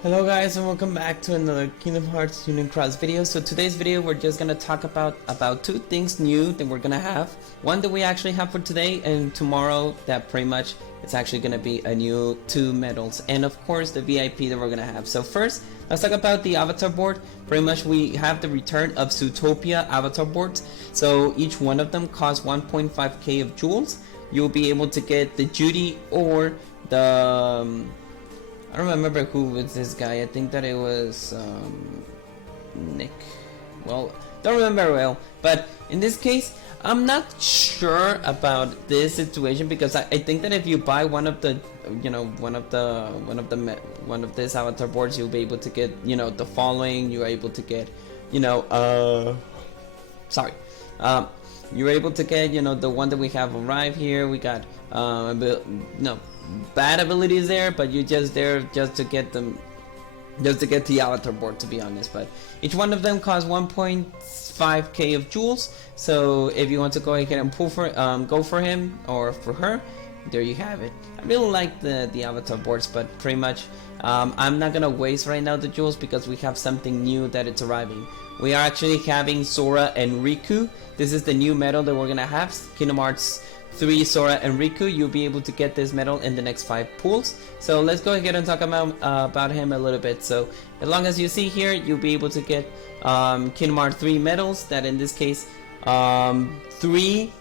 Hello guys, and welcome back to another Kingdom Hearts Union Cross video. So today's video we're just gonna talk about two things new that we're gonna have. One that we actually have for today, and tomorrow that pretty much it's actually gonna be a new 2 medals, and of course the VIP that we're gonna have. So first, let's talk about the avatar board. Pretty much we have the return of Zootopia avatar boards. So each one of them costs 1.5k of jewels. You'll be able to get the Judy or the I don't remember who was this guy. I think that it was Nick. Well, don't remember well. But in this case, I'm not sure about this situation because I think that if you buy one of the, one of these avatar boards, you'll be able to get, the following. You're able to get, sorry. You're able to get, the one that we have arrived here. We got, bad abilities there, but you're just there just to get them, just to get the avatar board, to be honest. But each one of them costs 1.5k of jewels. So if you want to go ahead and pull for, go for him or for her, there you have it. I really like the avatar boards, but pretty much I'm not gonna waste right now the jewels because we have something new that it's arriving. We are actually having Sora and Riku. This is the new medal that we're gonna have, Kingdom Hearts 3 Sora and Riku. You'll be able to get this medal in the next 5 pools. So let's go ahead and talk about him a little bit. So as long as you see here, you'll be able to get Kingdom Hearts 3 medals, that in this case 3,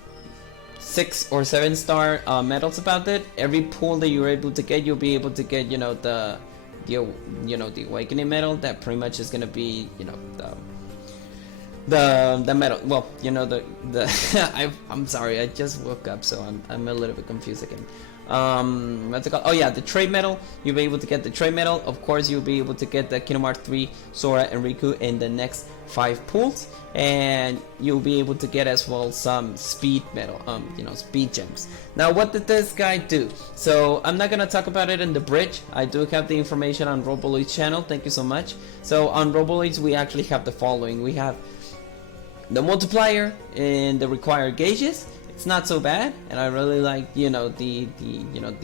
6 or 7 star medals about it. Every pool that you're able to get, you'll be able to get the awakening medal, that pretty much is gonna be the medal. Well, I'm sorry, I just woke up, so I'm a little bit confused again. What's it called? Oh yeah, the trade medal. You'll be able to get the trade medal. Of course, you'll be able to get the Kingdom Hearts 3 Sora and Riku in the next 5 pools, and you'll be able to get as well some speed medal, speed gems. Now, what did this guy do? So I'm not gonna talk about it in the bridge. I do have the information on Roboloid's channel. Thank you so much. So on Roboloid's, we actually have the following. We have the multiplier and the required gauges. It's not so bad, and I really like the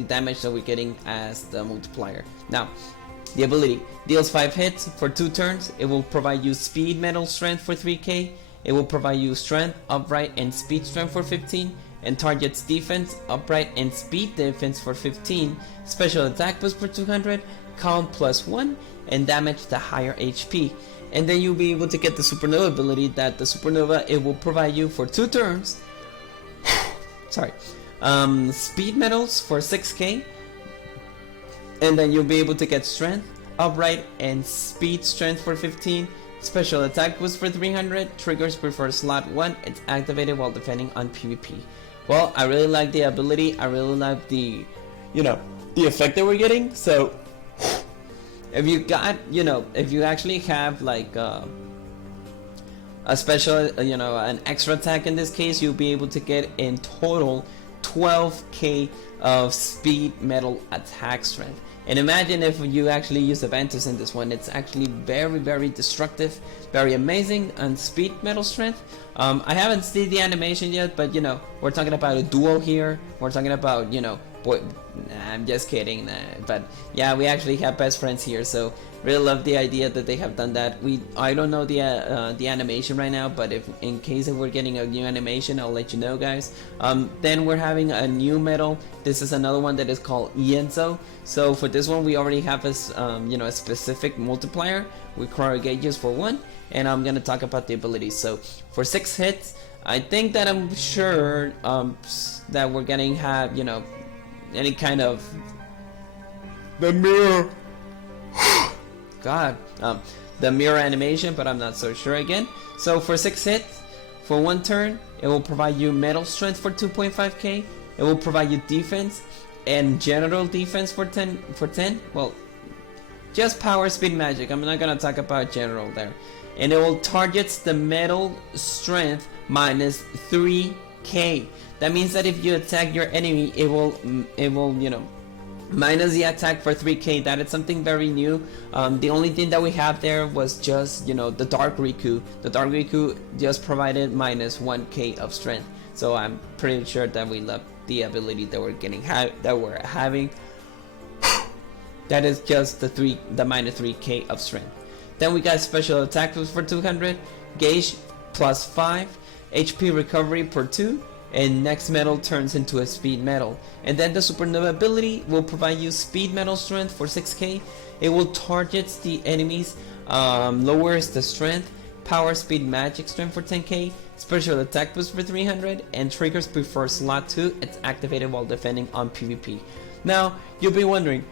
damage that we're getting as the multiplier. Now, the ability deals 5 hits for 2 turns. It will provide you speed, metal, strength for 3k. It will provide you strength, upright, and speed strength for 15, and targets defense, upright, and speed defense for 15. Special attack boost for 200, count +1, and damage the higher HP. And then you'll be able to get the supernova ability, that the supernova, it will provide you for 2 turns sorry, speed medals for 6k, and then you'll be able to get strength, upright, and speed strength for 15. Special attack boost for 300, triggers before slot 1. It's activated while defending on PvP. Well, I really like the ability. I really like the the effect that we're getting. So if you got, if you actually have like a special, an extra attack in this case, you'll be able to get in total 12k of speed metal attack strength. And imagine if you actually use Aventus in this one. It's actually very, very destructive, very amazing on speed metal strength. I haven't seen the animation yet, but we're talking about a duo here. We're talking about boy, I'm just kidding, but yeah, we actually have best friends here, so really love the idea that they have done that. I don't know the animation right now, but if in case if we're getting a new animation, I'll let you know, guys. Then we're having a new medal. This is another one that is called Ienzo. So for this one, we already have a specific multiplier. We require gauges for 1, and I'm gonna talk about the abilities. So for 6 hits, I think that I'm sure that we're gonna have any kind of the mirror the mirror animation, but I'm not so sure again. So for 6 hits, for 1 turn, it will provide you metal strength for 2.5k. It will provide you defense and general defense for 10. Well, just power, speed, magic. I'm not gonna talk about general there. And it will targets the metal strength minus 3k. That means that if you attack your enemy, it will minus the attack for 3k. That is something very new. The only thing that we have there was just the Dark Riku. The Dark Riku just provided minus 1k of strength. So I'm pretty sure that we love the ability that we're having. That is just the minus 3k of strength. Then we got special attack boost for 200, gauge plus 5, HP recovery per 2, and next medal turns into a speed medal. And then the supernova ability will provide you speed medal strength for 6k. It will target the enemies, lowers the strength, power speed magic strength for 10k, special attack boost for 300, and triggers before slot 2. It's activated while defending on PvP. Now you'll be wondering,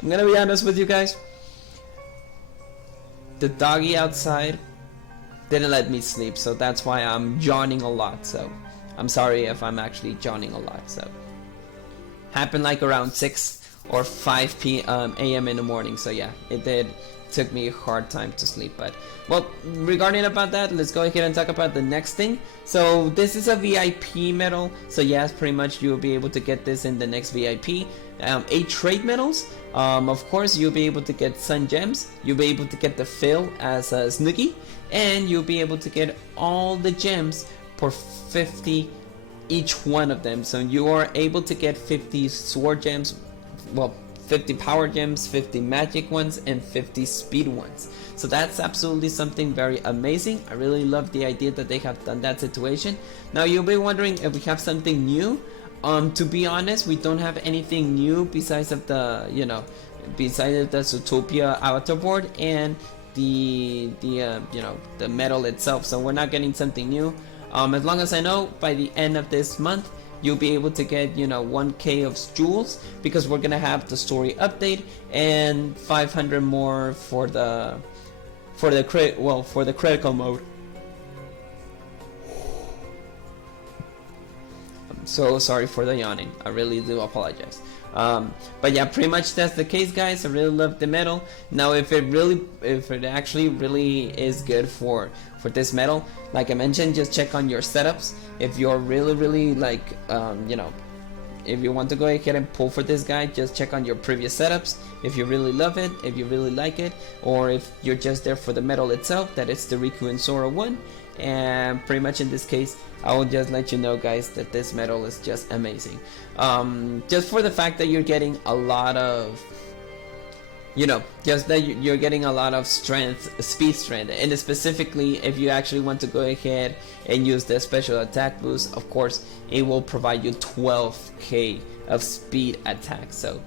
I'm gonna be honest with you guys, the doggy outside didn't let me sleep, so that's why I'm yawning a lot. So I'm sorry if I'm actually yawning a lot. So happened like around 6 or 5 a.m. in the morning. So yeah, it took me a hard time to sleep. But well, regarding about that, let's go ahead and talk about the next thing. So this is a VIP medal. So yes, pretty much you'll be able to get this in the next VIP. 8 trade medals. Of course, you'll be able to get Sun Gems. You'll be able to get the Fill as a Snooki, and you'll be able to get all the gems for 50 each one of them. So you are able to get 50 sword gems, well, 50 power gems, 50 magic ones, and 50 speed ones. So that's absolutely something very amazing. I really love the idea that they have done that situation. Now you'll be wondering if we have something new. To be honest, we don't have anything new besides of the, besides the Zootopia avatar board and the medal itself. So we're not getting something new. As long as I know, by the end of this month, you'll be able to get 1k of jewels, because we're gonna have the story update and 500 more for the critical mode. So sorry for the yawning, I really do apologize. But yeah, pretty much that's the case, guys. I really love the medal. Now if it actually really is good for this medal, like I mentioned, just check on your setups. If you're really like if you want to go ahead and pull for this guy, just check on your previous setups. If you really love it, if you really like it, or if you're just there for the medal itself, that it's the Riku and Sora one. And pretty much in this case, I will just let you know, guys, that this medal is just amazing. Just for the fact that you're getting a lot of, just that you're getting a lot of strength, speed strength, and specifically if you actually want to go ahead and use the special attack boost, of course, it will provide you 12k of speed attack. So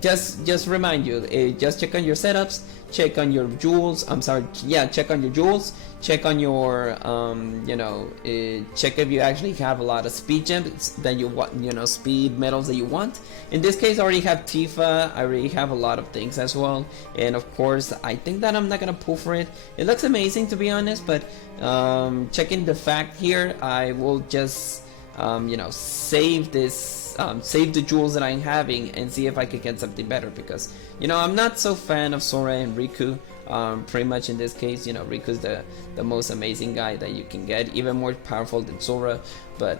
just remind you, just check on your setups, check on your jewels. Check on your jewels, check on your check if you actually have a lot of speed gems that you want, speed medals that you want. In this case, I already have Tifa, I already have a lot of things as well, and of course I think that I'm not gonna pull for it. It looks amazing, to be honest, but checking the fact here, I will just save this, save the jewels that I'm having and see if I could get something better, because I'm not so fan of Sora and Riku. Pretty much in this case, Riku's the most amazing guy that you can get, even more powerful than Sora. But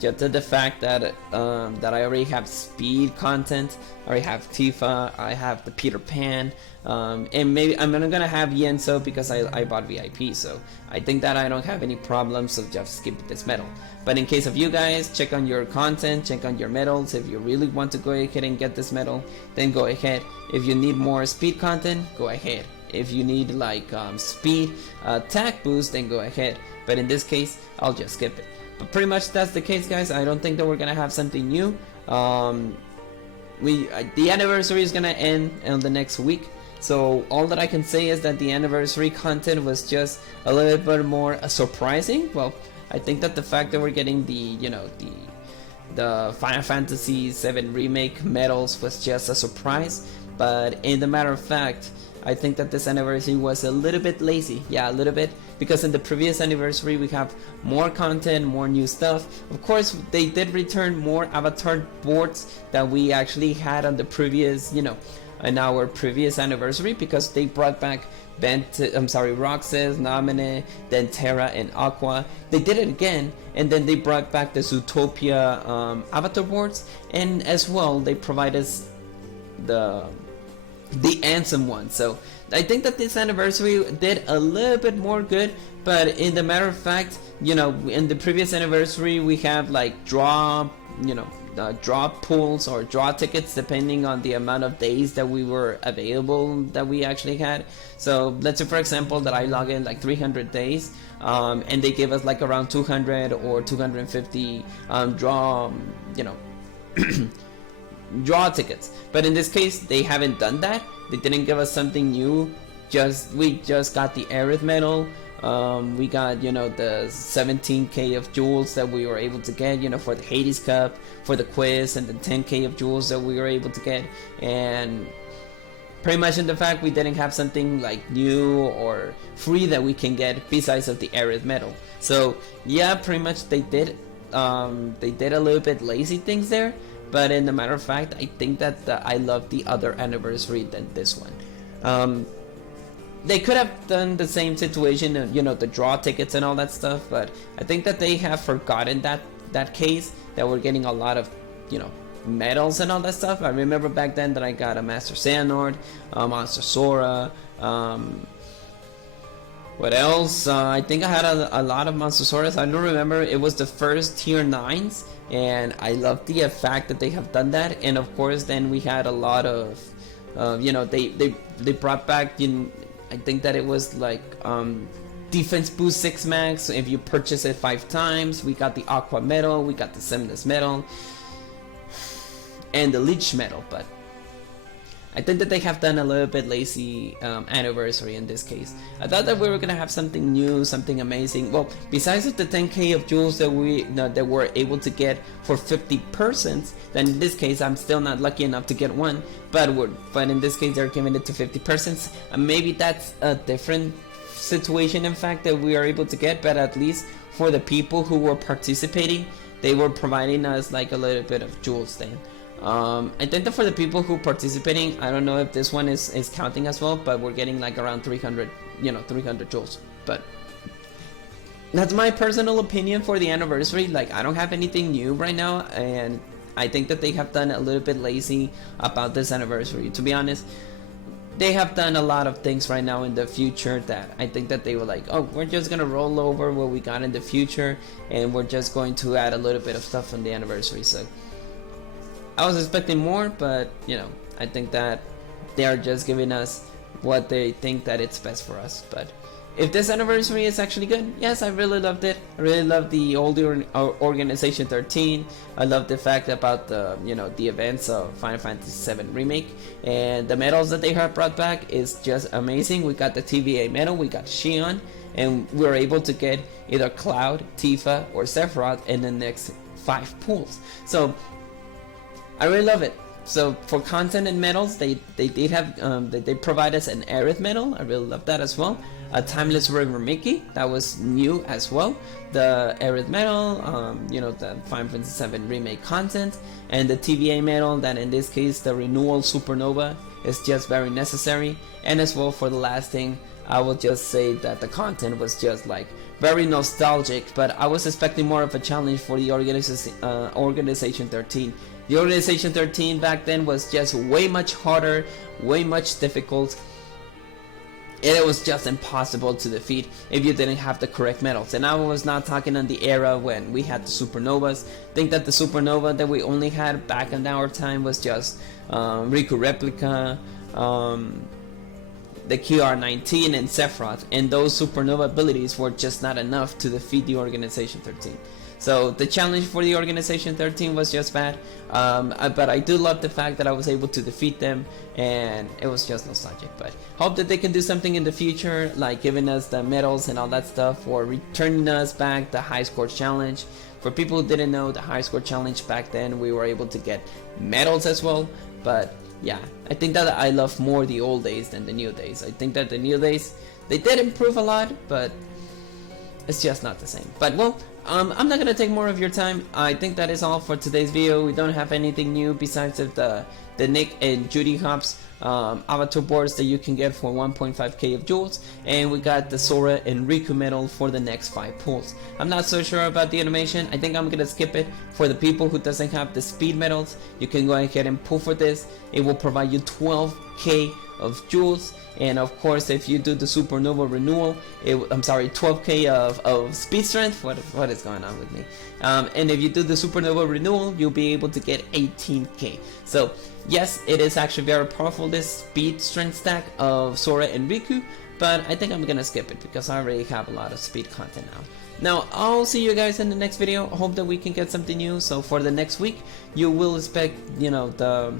just the fact that that I already have speed content, I already have Tifa, I have the Peter Pan, and maybe I'm not gonna have Ienzo because I bought VIP. So I think that I don't have any problems, so just skip this medal. But in case of you guys, check on your content, check on your medals. If you really want to go ahead and get this medal, then go ahead. If you need more speed content, go ahead. If you need like speed attack boost, then go ahead. But in this case, I'll just skip it. But pretty much that's the case, guys. I don't think that we're gonna have something new. The anniversary is gonna end on the next week. So all that I can say is that the anniversary content was just a little bit more surprising. Well, I think that the fact that we're getting the Final Fantasy VII Remake medals was just a surprise. But in the matter of fact, I think that this anniversary was a little bit lazy. Yeah, a little bit. Because in the previous anniversary we have more content, more new stuff. Of course, they did return more avatar boards that we actually had on the previous, in our previous anniversary, because they brought back Roxas, Namine, then Terra and Aqua. They did it again, and then they brought back the Zootopia avatar boards, and as well they provide us the the Ansem one. So I think that this anniversary did a little bit more good, but in the matter of fact, you know, in the previous anniversary we have like draw, you know, draw pools or draw tickets depending on the amount of days that we were available that we actually had. So let's say for example that I log in like 300 days and they give us like around 200 or 250 draw, you know, draw tickets. But in this case they haven't done that. They didn't give us something new. We just got the Aerith medal. We got, you know, the 17k of jewels that we were able to get, you know, for the Hades Cup, for the quiz, and the 10k of jewels that we were able to get. And pretty much in the fact we didn't have something like new or free that we can get besides of the Aerith medal. So yeah, pretty much they did a little bit lazy things there. But in the matter of fact, I think that I love the other anniversary than this one. They could have done the same situation, you know, the draw tickets and all that stuff, but I think that they have forgotten that case, that we're getting a lot of, you know, medals and all that stuff. I remember back then that I got a Master Xehanort, Monster Sora, what else? I think I had a lot of Monster Soras. I don't remember. It was the first tier 9s, and I love the fact that they have done that. And of course, then we had a lot of, you know, they brought back, you know, I think that it was like defense boost 6 max if you purchase it 5 times. We got the Aqua medal, we got the Semnas medal, and the Leech medal. But I think that they have done a little bit lazy anniversary in this case. I thought that we were gonna have something new, something amazing. Well, besides of the 10k of jewels that that we're able to get for 50 persons, then in this case I'm still not lucky enough to get one. But in this case they're giving it to 50 persons. Maybe that's a different situation, in fact, that we are able to get. But at least for the people who were participating, they were providing us like a little bit of jewels then. I think that for the people who participating, I don't know if this one is counting as well, but we're getting like around 300, you know, 300 jewels. But that's my personal opinion for the anniversary. Like, I don't have anything new right now, and I think that they have done a little bit lazy about this anniversary. To be honest, they have done a lot of things right now in the future that I think that they were like, oh, we're just gonna roll over what we got in the future, and we're just going to add a little bit of stuff on the anniversary. So I was expecting more, but you know, I think that they are just giving us what they think that it's best for us. But if this anniversary is actually good, yes, I really loved it. I really loved the old Organization 13. I love the fact about the, you know, the events of Final Fantasy VII Remake, and the medals that they have brought back is just amazing. We got the TVA medal, we got Xion, and we were able to get either Cloud, Tifa, or Sephiroth in the next 5 pools. So I really love it. So for content and medals, they did have they provide us an Aerith medal. I really love that as well. A Timeless River Mickey, that was new as well. The Aerith medal, you know, the Final Fantasy VII Remake content, and the TVA medal, that in this case the Renewal Supernova is just very necessary. And as well, for the last thing, I will just say that the content was just like very nostalgic, but I was expecting more of a challenge for the Organization 13. The Organization 13 back then was just way much harder, way much difficult, and it was just impossible to defeat if you didn't have the correct medals. And I was not talking on the era when we had the Supernovas. I think that the Supernova that we only had back in our time was just Riku Replica, the QR-19, and Sephiroth, and those Supernova abilities were just not enough to defeat the Organization 13. So the challenge for the Organization 13 was just bad, but I do love the fact that I was able to defeat them, and it was just nostalgic. But hope that they can do something in the future, like giving us the medals and all that stuff, or returning us back the high score challenge. For people who didn't know, the high score challenge back then, we were able to get medals as well. But yeah, I think that I love more the old days than the new days. I think that the new days, they did improve a lot, but it's just not the same. But well, I'm not gonna take more of your time. I think that is all for today's video. We don't have anything new besides of the Nick and Judy Hopps avatar boards that you can get for 1.5k of jewels, and we got the Sora and Riku medal for the next 5 pulls. I'm not so sure about the animation. I think I'm gonna skip it. For the people who doesn't have the speed medals, you can go ahead and pull for this. It will provide you 12k of jewels, and of course if you do the supernova renewal, I'm sorry, 12k of speed strength. What is going on with me? And if you do the supernova renewal, you'll be able to get 18k. So yes, it is actually very powerful, this speed strength stack of Sora and Riku, but I think I'm gonna skip it because I already have a lot of speed content now. Now, I'll see you guys in the next video. I hope that we can get something new. So for the next week, you will expect, you know, the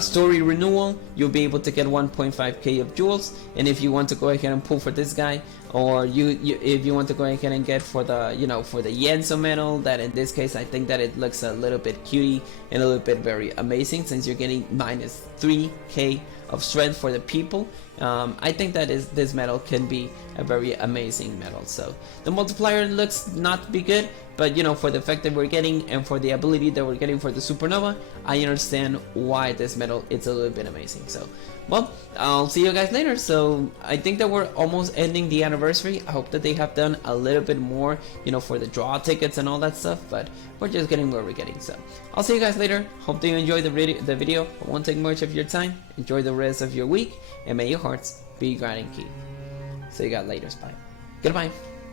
story renewal. You'll be able to get 1.5k of jewels, and if you want to go ahead and pull for this guy, or if you want to go ahead and get for the, you know, for the Ienzo medal, that in this case I think that it looks a little bit cutie and a little bit very amazing, since you're getting minus 3k of strength for the people. I think that this medal can be a very amazing medal. So the multiplier looks not to be good, but you know, for the effect that we're getting and for the ability that we're getting for the supernova, I understand why this medal is a little bit amazing. So well, I'll see you guys later. So I think that we're almost ending the anniversary. I hope that they have done a little bit more, you know, for the draw tickets and all that stuff, but we're just getting where we're getting. So I'll see you guys later. Hope that you enjoyed the video. I won't take much of your time. Enjoy the rest of your week, and may your hearts be your guiding key. See you guys later. Bye. Goodbye.